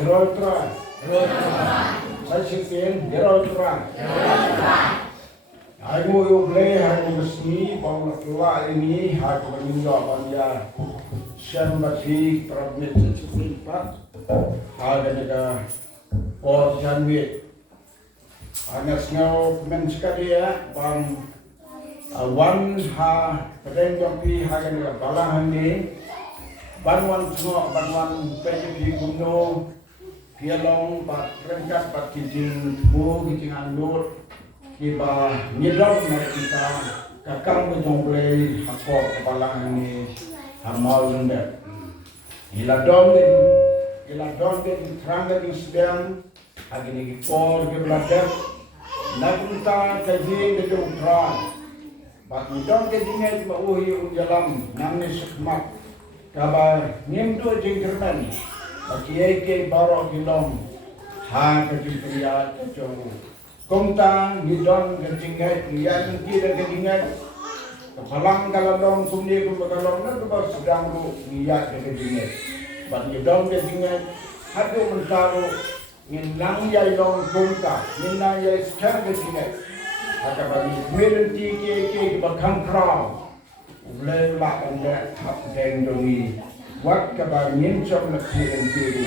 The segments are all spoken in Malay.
Herald Try. Saya siapin Herald Try. Aku boleh aku mesti bawa keluar ini aku meninggal pada siang bagi perabot sesuatu ada juga orang mit anak snow mensekali ya bang wan ha pedang pi ha juga balang ini banwan semua banwan pergi gunung pialong bat rengkat bat kijing bu kijing andur kiba nyedok na kita kakang menjomblei hakor kepala ini hamal ndak iladon din terangga di sedang agini kipor ke belajar nakunta kaji de utran bat nyedok ke dingai mauhi unjalam namne sekmat kabar nimdo jengkerman bagi eke baro kilom ha kaji pria kecomu Kongtang bidon ketinggai lian kira ketinggai kepalang kalalong kumni kumakalong na tuba sedang ru niat ketinggai bagi bidon ketinggai hadu mentaro nginang yai long kongta nginang yai sekarang ketinggai ada bagi merenti ke bakang krau ulai lak anda hap deng dongi wak kabar ngincom nak tiru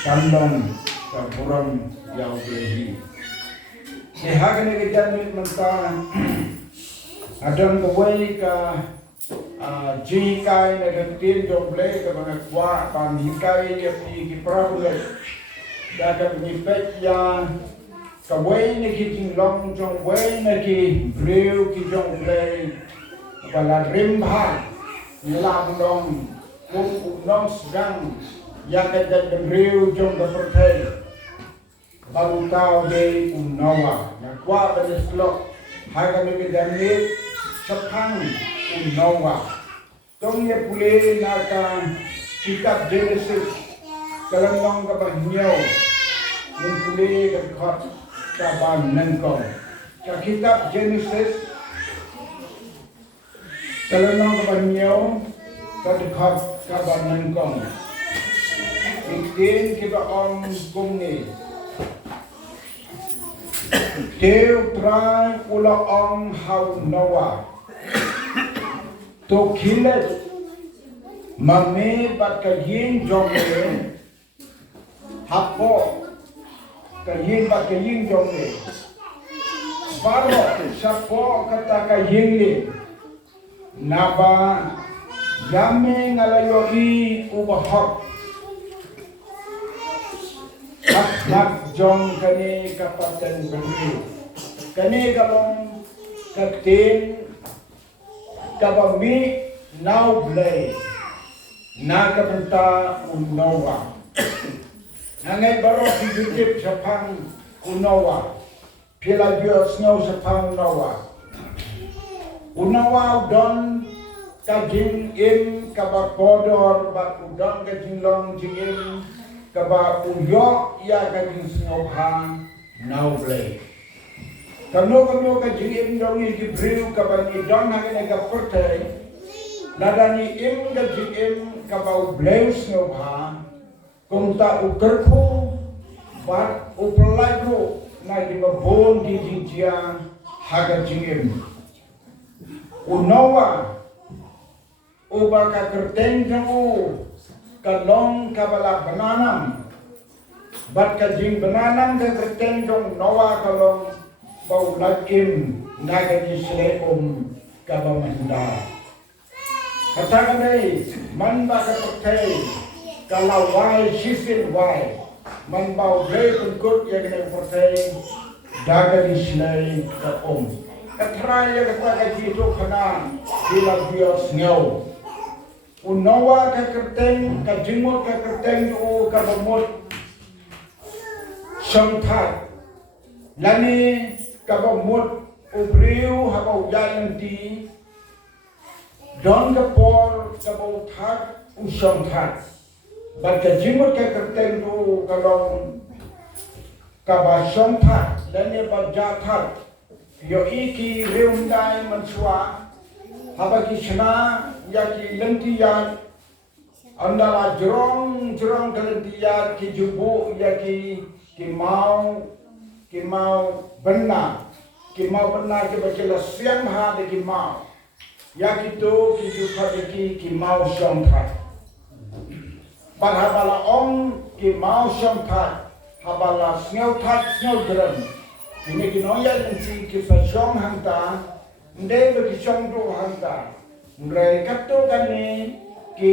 kandong kaburam yau behi Hagane ke janit mentang adon kawai ka jikai na gantin jomble ka mga kwa panghikai ya pi ki prabule daga nipet ya kawai na ki jinglong jomwai na ki breu ki jomble kala rimha nilang long kung unong sedang yang ada breu jom berpertai baru kau de unawa yang kuat pada selok harga mereka damai sepang unawa tong ye pulih naka kitab Genesis kalangong kabahnyau yang pulih kekhot kaban nengkong kitab Genesis kalangong kabahnyau kekhot kaban nengkong ikin kita om kumni Kêu trai ula ong hau nawa to kilet mame bat ka yin jong le hapo ka yin bat ka yin jong le baro sapo kata ka yin le naba yame ngalayo I ubahok Nak jong kani kapatan beri, kani kalong kaktin kabami now play, nakapenta unawa. Nangai baru hidupip sapang unawa, pila bios snow sapang unawa. Unawa udon kajing im kabakodor bat udon kajing long jingim. Kaba uyo ya kajing sinophan now play. Kano ka jingim dongi ki briu kaba ni don hangin ka pertai. Nadani im ka jingim kaba bleu sinophan. Kumta ukerku bat upelagro na di babon di jinjia haga jingim. Unawa uba ka kerteng jamu kalong kabala bananam bat kajing bananam de bertendong nawa kalong bau lakim nagani sile kaba manda katakan dai man ba ka pakai kalau wai sifin wai man bau ble pengkut yang kena pakai dagani sile ka katrai ya kata kaji itu kena bila bios ngau unawa ka kerteng ka jimut ka kerteng o ka bamot samthat lani ka bamot o breu ha ba ujan ti don ka por ka ba uthat u samthat ba ka jimut ka kerteng o ka long kabasong that dan ye bajatat yo iki reundai mansua habaki shna yaki lentiyan andala jerong kelentiyan ki jubu yaki ki mau benar ki bacala siam ha de ki mau yaki to ki jupa ki mau shong that habala om ki mau shong that habala sneu drum ini ki noya lensi ki fa shong hanta ndai ki shong do hanta ndai katto kani ki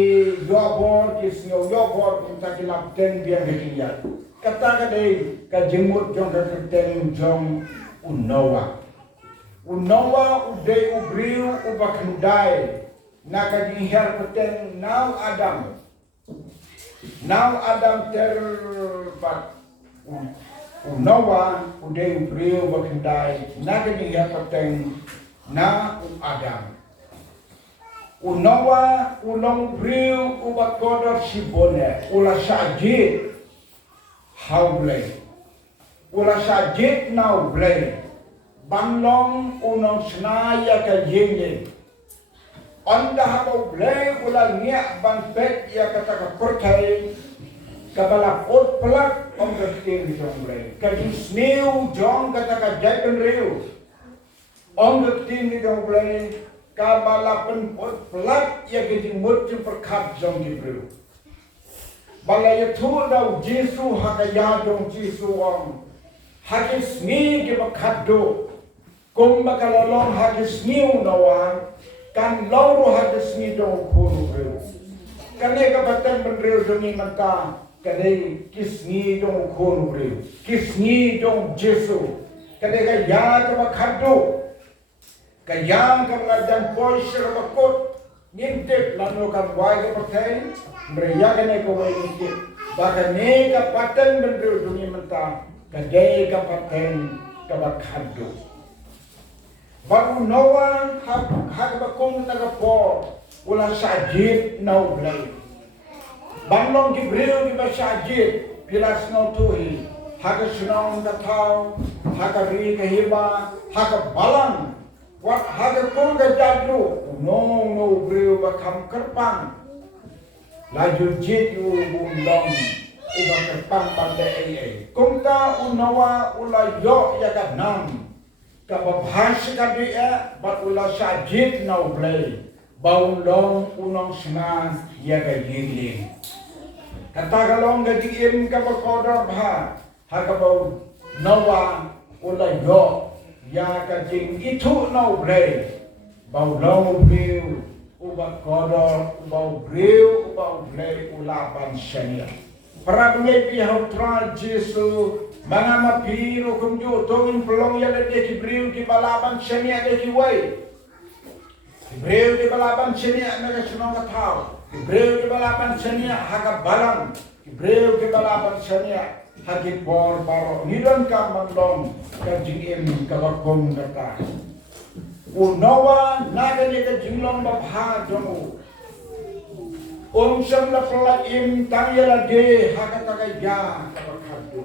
yobor ki sneu yobor kita ki lapten biang hekiya kata kadai ka jemut jong ka ten jong unowa udai ubriu ubakandai naka dihar peten now Adam terbat unowa udai ubriu ubakandai naka dihar peten na Adam unowa ulong ubriu ubakodor sibone ula sajid how blame ula sajid now blame banlong unong senaya ka jengje anda habau blame ula niak ban pet ya kata ka percaya kabala pot pelak om ketir jong blame ka sneu jong kata ka jaken riu om ketir jong blame kabala pen pot pelak ya ke mut perkat jong gibreu balaya tu dau Jesu hakaya dong Jesu om hakis ni ke bakado kum bakalalong hakis ni unawan kan lauro hakis ni dong kuru reu kane kabatan benreu doni mata kane kisni dong kuru reu kisni dong Jesu kane kaya ke bakado kaya ke belajan poisir bakot Nintip lalu kan wai ke percaya mereka kena kawai nintip bahkan ni kapatan berdua dunia mentah kadai kapatan kabakado baru nawan hak bakung tagapor ulah sajid nau belai banlong kibril kiba sajid pilas nau tuhi hak sunau tatau hak ri kehiba hak balang wat hak kul gajadru no breu bakam kerpang laju jit yu bundong uba kerpang pada ai kumta unawa ula yo ya kadnam ka babhas ka dia bat ula sajid nau blai baulong unong sna ya ka yili kata galong gadim ka bakodor bha ha ka bau nawa ula yo ya ka jing itu nau blai bau long breu uba kodor bau breu bau blai ulaban syania para pengepi hau tra Jesu mangama piro kumjo tongin pelong ya de ki breu ki balaban syania de ki wai breu ki balaban syania na sunong kathau breu ki balaban syania haka balang breu ki balaban syania haki por baro nidon ka mandong ka jingim ka bakong kata unawa nagani ka jinglong babha jomu sam la pelak im tangyala de haka takaya ka bakado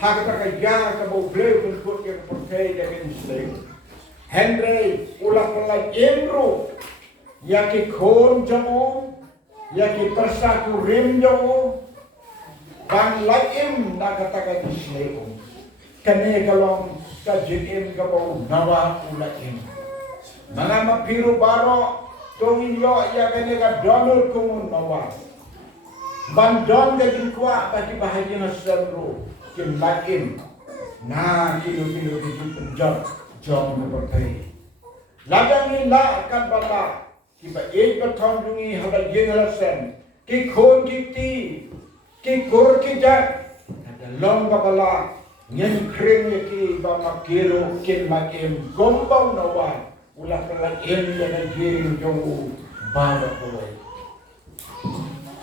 haka takaya ka boble kun ke portay dengan slave Henry ula pelak imru yaki khon jomu yaki persaku rim jomu Bang laim nakatakan Islam kani kalong kajim kabau nawa ulaim mga mapiru baro tongin yo ya kani ka Donald kumun nawa bandon ka dinkwa bagi bahagia na seru kin laim na kilo di penjor jom berpertai ladang ila kan bala kiba patong dungi hala yengalasen ki khon kiti ki kur ki jak ada long babala nyen kring ki ba makiro kin makim gombang nawa ulah pelan in ya giring jong ba ko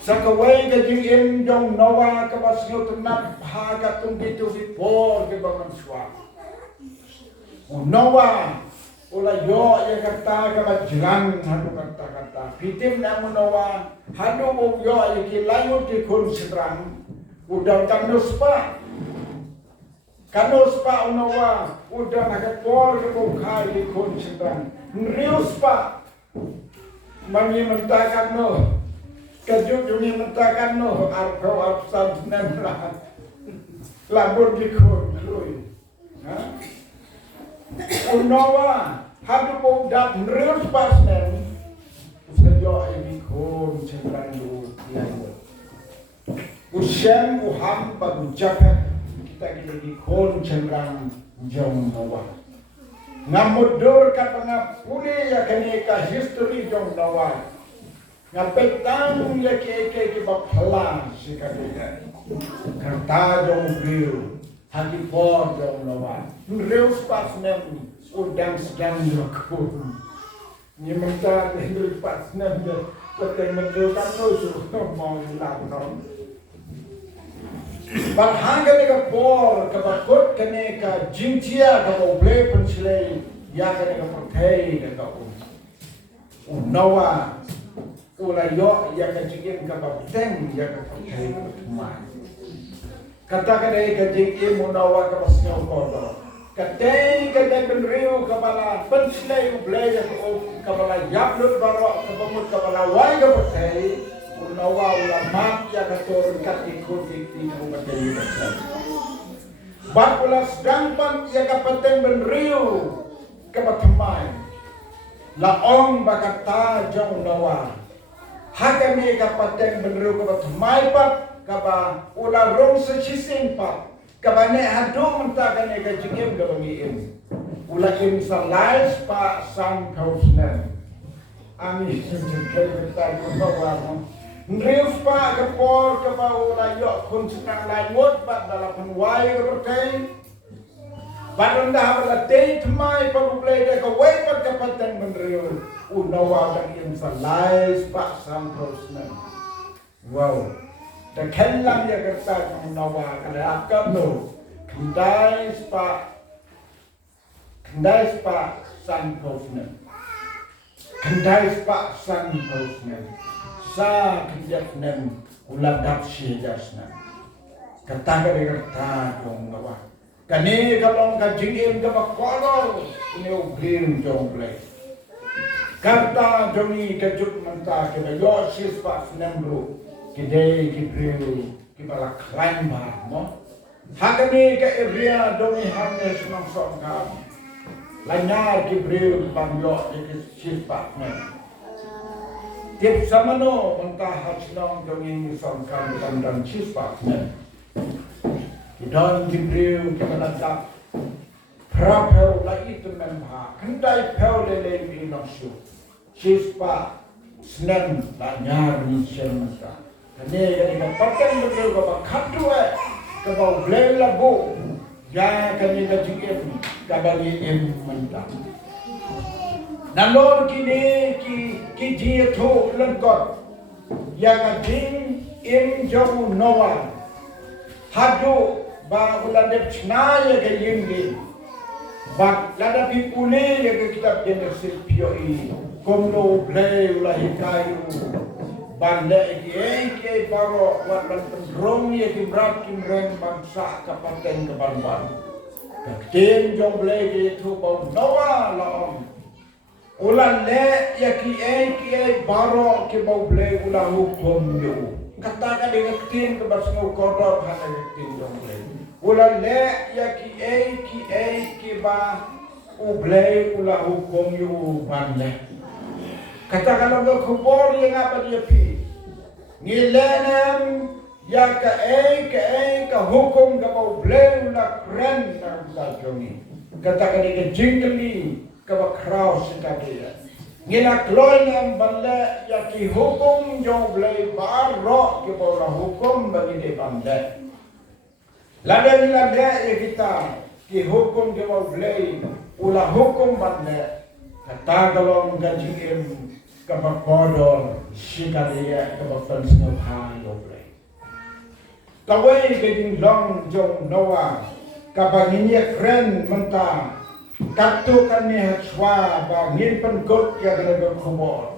sakawai ka jing jong nawa ka basyo tunat bhaga tung bitu vi por ke bangan swa nawa ulah yo ya kata ka bajran hanu kata pitim na nawa hanu mo yo ya ki layo ti kun sitrang udang tanus pa Kanus pa unawa udah nakapor kebukai di kuncintan. Rius pa mengimentakan no. Kajuk mengimentakan no. Arko absent nemlah. Labur di kun. Unawa hadu bodak rius pas nem. Sejo ini kuncintan du yang Usyam uham pagujakat kita di kon cenderang jong nawa. Ngamudur ka pangapuli ya kaneka history jong nawa. Ngapetang ya ke bapala si kaneka. Karta jong riu, hagi por jong nawa. Riu pas nem udang sedang yakun. Ni mentar riu pas nem peteng mendukan nusu mau lakukan. Barhanga nega por kabakut kaneka jintia kaboble pensilai ya kaneka pertei nega unawa ulayo ya kajingin kababteng ya kapertei pertemuan kata kadai kajingin unawa kabasnya ukodo kadai benriu kabala pensilai uble ya kabala yaplut baro kabamut kabala wai kapertei unawa ulama ya katurun ikut di rumah dari besar. Bakulah sedangkan ya kapateng benriu kapatamai. Laong bakata jong nawa. Hakami kapateng benriu kapatamai pat kapa ulah rong sechising pat. Kapa ne hadu mentakan ne kajingim kabangiim. Ulah im salais pa sang kausnen. Amin sejujurnya kita berbawa. Rius pa kapor kapau layo kun senang langut bat dalam penwai kepertai. Badon dah berlatih temai paruplay dek away pat kapatan menriu. Unawa dan yang salais pak samprosna. Wow. Dan kellam ya kerta unawa kada akam no. Kendai pak samprosna. Kendai pak samprosna. Sa kejapnem ulah dapsi jasna kataga berkata dong gawa kani kalong kajingim gaba kolor ini ubrin jong play kata jongi kejut menta ke yo sispa nembru kidei kibriu kibala klaim bar mo hakani ke area dongi hamne sunong songkam lanyar kibriu bangyo ke sispa nem Tip sama no mentah hasnong dongeng songkan dan cispak ne. Kidon kibriu kemenatap prapel la itu memha kendai pel lele binosu cispak snen la nyari semesta. Kene kene paten betul kaba kadue kaba blela bo ya kene kajikem kabali em mentah. Nalor kini ki dia tu lengkot yang ading im jauh nawa hadu ba uladep cnaya ke yindi ba lada pipule ya ke kitab Genesis pioi komno blay ulahi kayu banda ki baro wan pendrong ya ki brat ki reng bangsa kapaten ke banban katen jong blay itu bau nawa laom ulan le ya ki baro ke bau ble ulah hukum yo katakan dengan tin ke basno kodor hana tin dong ble ulan le ya ki ba u ble ulah hukum yo ban le katakan lo kubor yang apa dia pi nilenem ya ke hukum ke bau ble ulah keren na ulah katakan dengan jingli kaba kraus sekali ngila kloy ng banda ya ki hukum jong blay baro ki bola hukum bagi de banda lada ya kita ki hukum ke blay ula hukum banda kata galong gajim kaba kodor sikali ya kaba fansno ha yo blay kawai gajing long jong nawa kaba nginya kren mentah Katu kami hatswa bangin pengkut ya kena berkumur.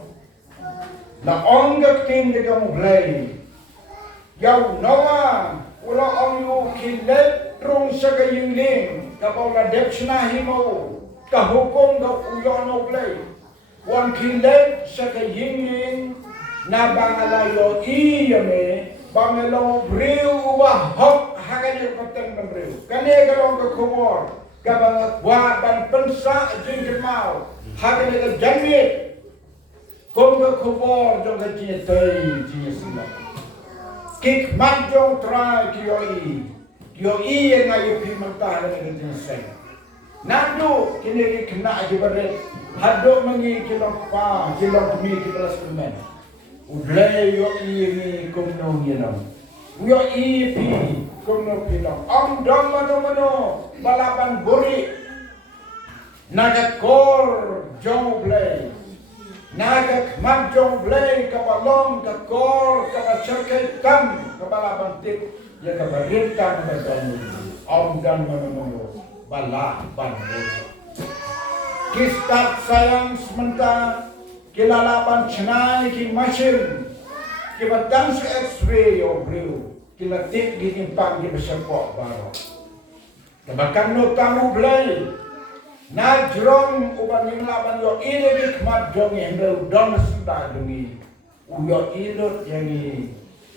Na onggak tim de kamu blay. Yau nawa ula ong yu kilet rung sa kayingling, kapag na-depsnahi mo, kahukom ka uyon o play. Huwag kilig sa kayingling, na bangalayo iyame, bangalaw briw ba hok hagan yung pateng ng briw. Kanigalong kakumor, kapag waban pensa jingkemaw, hagan yung janmit, kung kakumor yung kajinitay, jinisila. Kik manjong try kiyo i nga yung pimantahan ng jinisay. Nando kiniki kena ajibaret, hado mangi kilong pa, kilong kumikipalas kumen. Udlay yo i kumno yun. Yo i pi kumno pilong. Ang dong mano balaban buri. Nagakor jong blay. Nagak manjong blay kabalong kakor kabacerkay tam kabalaban tip ya kabarinta kabadong. Ang dong mano balaban buri. Kistat sayang sementara kilalaban chenai ki machine kibatang sa x-ray o brew kilatik gigimpang di besepok baro kabakan no tamu blay na jrong uban ning laban yo ile mat jong endo don suda dungi uyo ilot yangi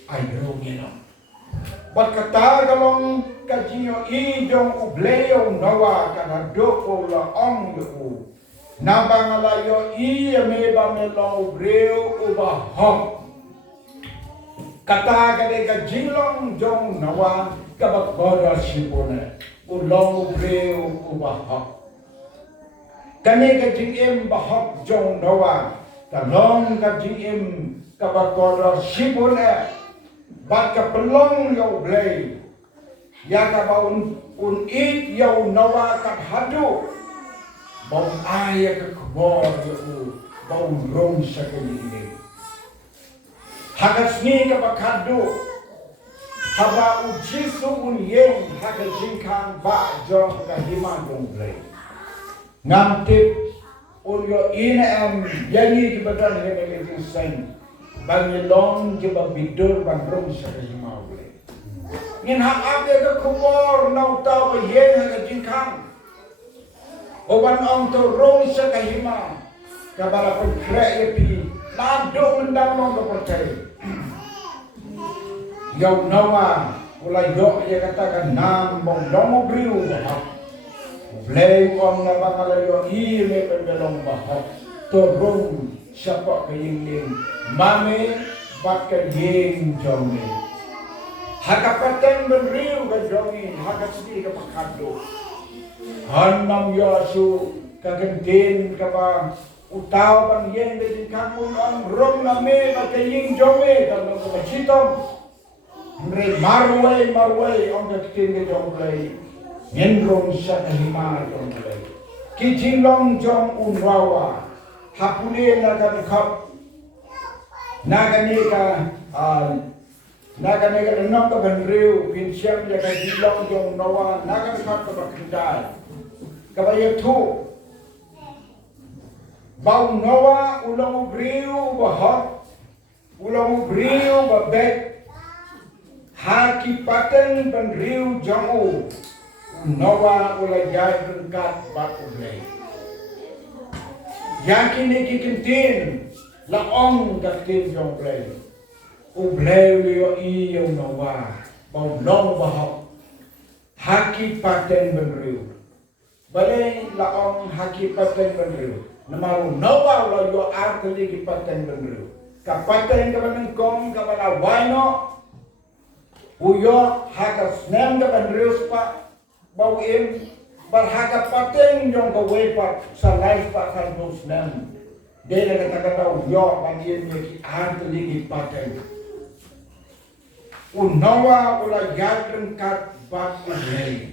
ayro ngino bat kata galong kajiyo i jong ublay o nawa kana doko la ong yo nabangalayo iya meba melong breu uba hom kata kade ka jinglong jong nawa kabak bodo sipone ulong breu uba hom kane ka jingim bahok jong nawa talong ka jingim kabak bodo sipone bat ka pelong yo blay ya ka baun it yo nawa kat hadu bau ayah ke kebor itu bau rong sekali hagas ni ke bakado haba ujisu unyeng hagas jingkang ba jong ke hima dong play ngamtip ulyo ina yangi ke badan hene ke sen bangilong ke babidur bang rong sekali hima play ngin hak ade ke kebor nau tau ke yen hagas jingkang oban ong to rong sa kahima kabala pun krek yapi lado mendang long percaya yau nawa ulai dok dia katakan nam bong dong briu bahak blay ong na bangalayo i me pembelong bahak to rong siapa kayingling mame bakal yeng jongi hakapaten beriu ka jongi hakasdi ka pakado hanam yasu kagentin kapa utaw bang yen de kamun ang rong na me bakaying jome kalau ka chitom re marway ang katin de jomlay yen rong sa kahima jomlay kijilong jom unwawa hapule na kadikap naganika nok ka banriu pinsyam ya kijilong jom nawa naganika ka bakindai kabaya tu bau nawa ulang briu bahak ulang briu babek haki paten banriu jamu nawa ulai jai rengkat bak ulai yakin iki kentin laong katin jong ulai ulai yo i yo nawa bau long bahak haki paten banriu balai laong haki paten banriu namaru nawa lo yo arteli ki paten banriu kapaten ka banengkong ka bala waino uyo haka snem ka banriu spa bau im berharga paten yang kau wepat salai pak kalau snem dia kata uyo bangin ki arteli ki paten unawa ula yadrengkat bak ulai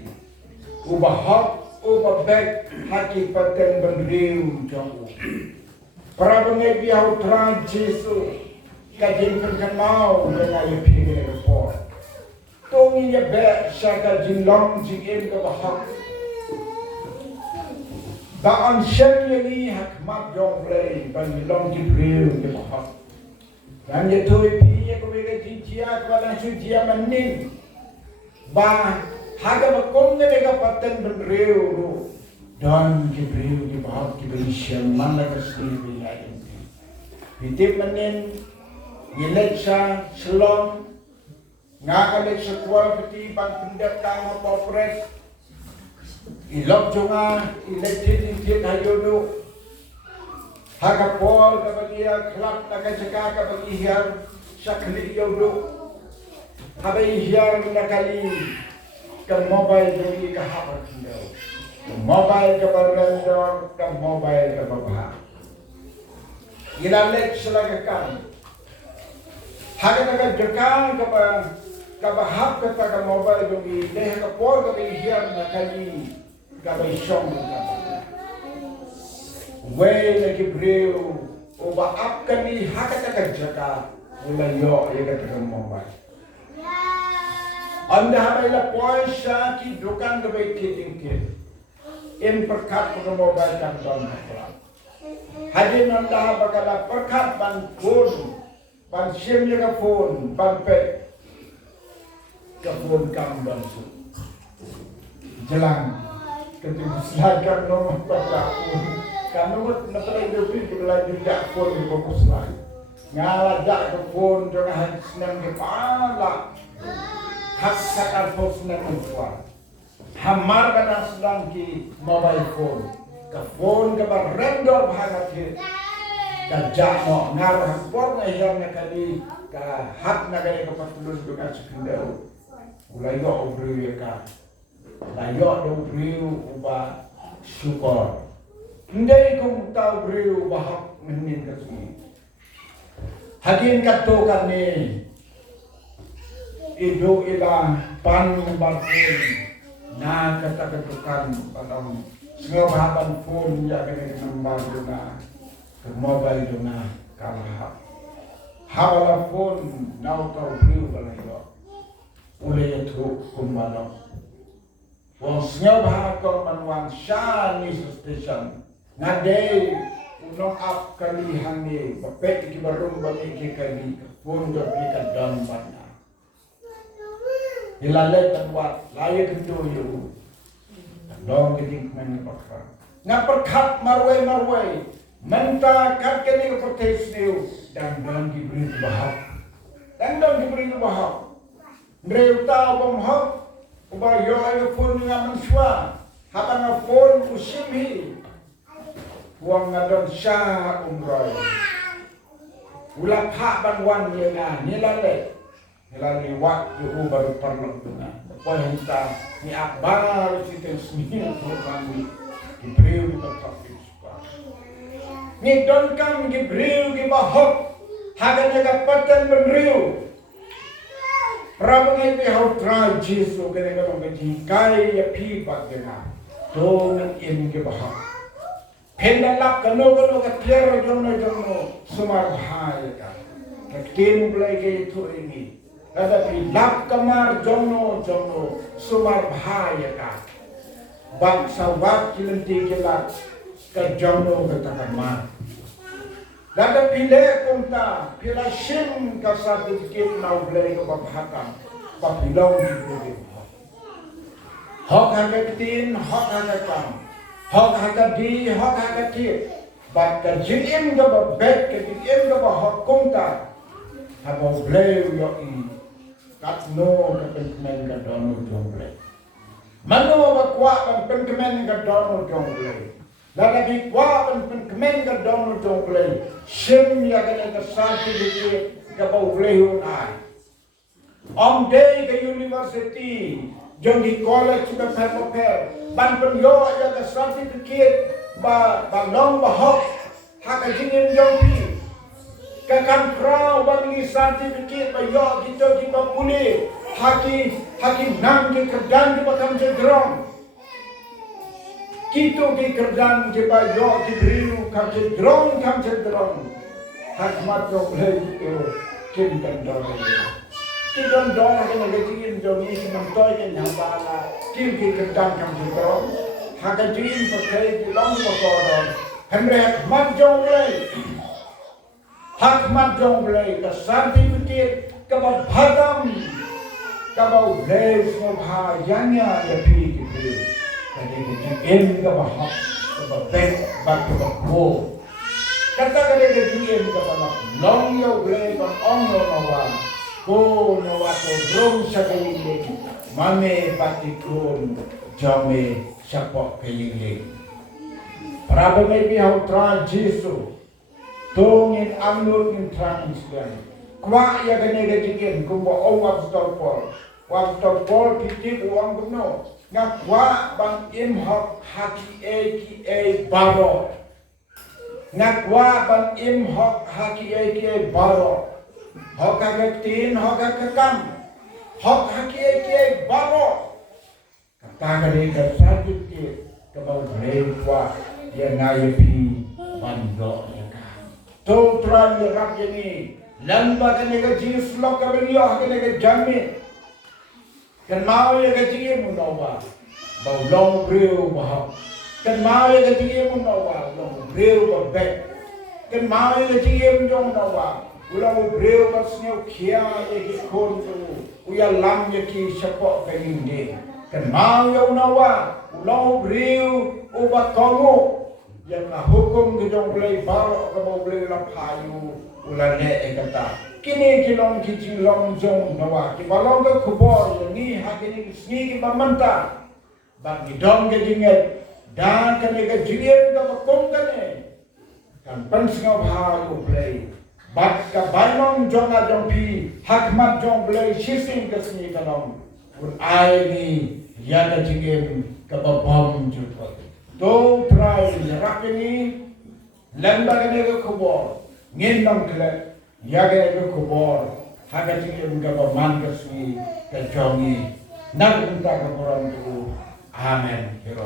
ubahok ubabek haki paten banriu jauh. Para pengebiau terang Jesu kajin penkenau dengan yang pilih report. Tungi ya bek syaka jinlong jingin ke bahak. Baan syek yang hakmat jong play banjilong jibril ke bahak. Dan jatuh piye kebega jijia kebalang sujia mening. Bah haga bakong nga paten benreu dan kibreu di bahag kibrisyan mana kasih bilayan hitip manin nilek sa selom ngakalit sa kual peti bang pindak kang popres ilok junga iletit hayodo haga pol kabagia klap nakajaga kabagihan sa klik yodo habay hiyar nakali ka mobile jogi ka hapat daw mobile ka barandor ka mobile ka babha ilalek sila kan haga nakajaga ka bahap ka ka mobile jogi deh ka pol ka hiyar nakali ka bay song ka way lagi breu o baap kami haga nakajaga ulayo ay ka mobile anda hamailah poisa ki dukan gabai kiting in perkat ko mobile kan don kapla hadin anda bagala perkat ban phone ban sim ka phone ban pe ka phone kam ban su jalan ketika silakan nomor phone kamu nak lebih belajar jak phone di fokus lah ngala jak ke phone jangan senang kepala hak sakal phone senang kuat hamar kana sedang ki mobile phone ka phone ka barendor bhangat ke ka jamo ngar hampor na yang nakali ka hak nagare ka patulun dukan sekendau ulai go obriu ka layo do obriu uba syukur ndai kong tau obriu bahak menin ka sini hakin kato kani ido ila pan barpun na kata-katukan palang sengabahan phone ya kena nomor duna ke mobile duna kalah hawala phone nau tau beliau balayo ule itu kumano wong sengabahan ko manwan shani station ngade unong up kali hangi bapet ki barum bani ki kali phone do pika don bana ilalay tanwat layak itu yu dong keting men pakha na perkhat marway menta kat kene ko protes niu dan dong diberi bahap reuta bom hok uba yo ay phone nga manswa habang phone usimhi wang ngadon sya umroy ulah kha banwan yena nilalay Nilai wak juhu baru perlu dengan Pointa ni akbar kita semua kami Gibril tetap suka. Ni donkam Gibril ki bahok haganya kapatan benriu. Prabangai pi hau try Jesu kene kalau menjikai ya pi bagena. Dongan in ki bahok. Pendalap kano ka clear jono sumar bahaya ka. Kakin mulai ke itu ini. Tetapi lap kamar jono sumar bahaya ka bangsa wakil nanti kilat ke jono ke takamar tetapi le kumta pila sim ka sertifikat nau blai ke babhakam papilong di hok hakatin hok hakam hok hakadi hok hakati bat ka jin ga babet ke jin ga hok kumta habo blai yo katno kepenkemen ka dono jongle mano bakwa kepenkemen ka dono jongle lagi kwa kepenkemen ka dono jongle sim ya kana ka santi de ka bawlehu nai om day ka university jongi college ka paper ban pen yo ya ka certificate ba long ba hok haka jingin jongpi kakan prau bagi sertifikat bayo kita pulih haki nang ke kerdan ke bakam cedrong kita ke kerdan ke bayo ke beriu kam cedrong hakmat dong lagi itu kintan dong ke negatif dong ini mentoy ke nyambala ke kerdan kam cedrong haka jin pakai di long motor hamre hakmat dong lagi hakmat jonglei ka sertifikat ka badhagam kabau blaze mo ha yanya ya pi ki pi kade ki em ka ba ha ka ba back back to the go kata kade ki em ka ba long yo blaze on ong no no wa ko no wa to drong sa ka yin mame pati kun jome sapok ka yin Prabhu maybe how try Jesus Tong in amnur in transition. Kwa ya ganega jigen kumbo o wap stol piti uang kuno. Nga kwa bang im hok haki e baro. Nga kwa bang im hok haki e baro. Hok tin hok kam. Hok haki e baro. Kata ganega sakit ke kabau kwa ya ngayepi bando. To try rap ini lamba kanega jis lok kabelio kanega jamme kan mau ya gaji munawa bau long breu bah kan mau ya gaji munawa long breu ba back kan mau ya gaji munawa ulang breu ba sneu kia ye kon tu uya lam ye ki sapok kaninde kan mau ya munawa ulang breu uba kongo yang hukum gedong boleh baru kalau boleh lapayu ulane kata kini kilong kici long jong nawa ki balong ke kubor ni hakini sni ki bamanta bang gedong ke jinget dan kene ke jilian ke bakong kene kan pensngo bahayu boleh bak ka bainong jong ajong pi hakmat jong boleh sising ke sni kalong pun ai ni ya ke jingen ke babam jupot to try rak ini lamba kene ke kubor ngendong kele ya ke kubor haga tinggal ke man ke sini ke jongi nak unta ke orang tu amen hero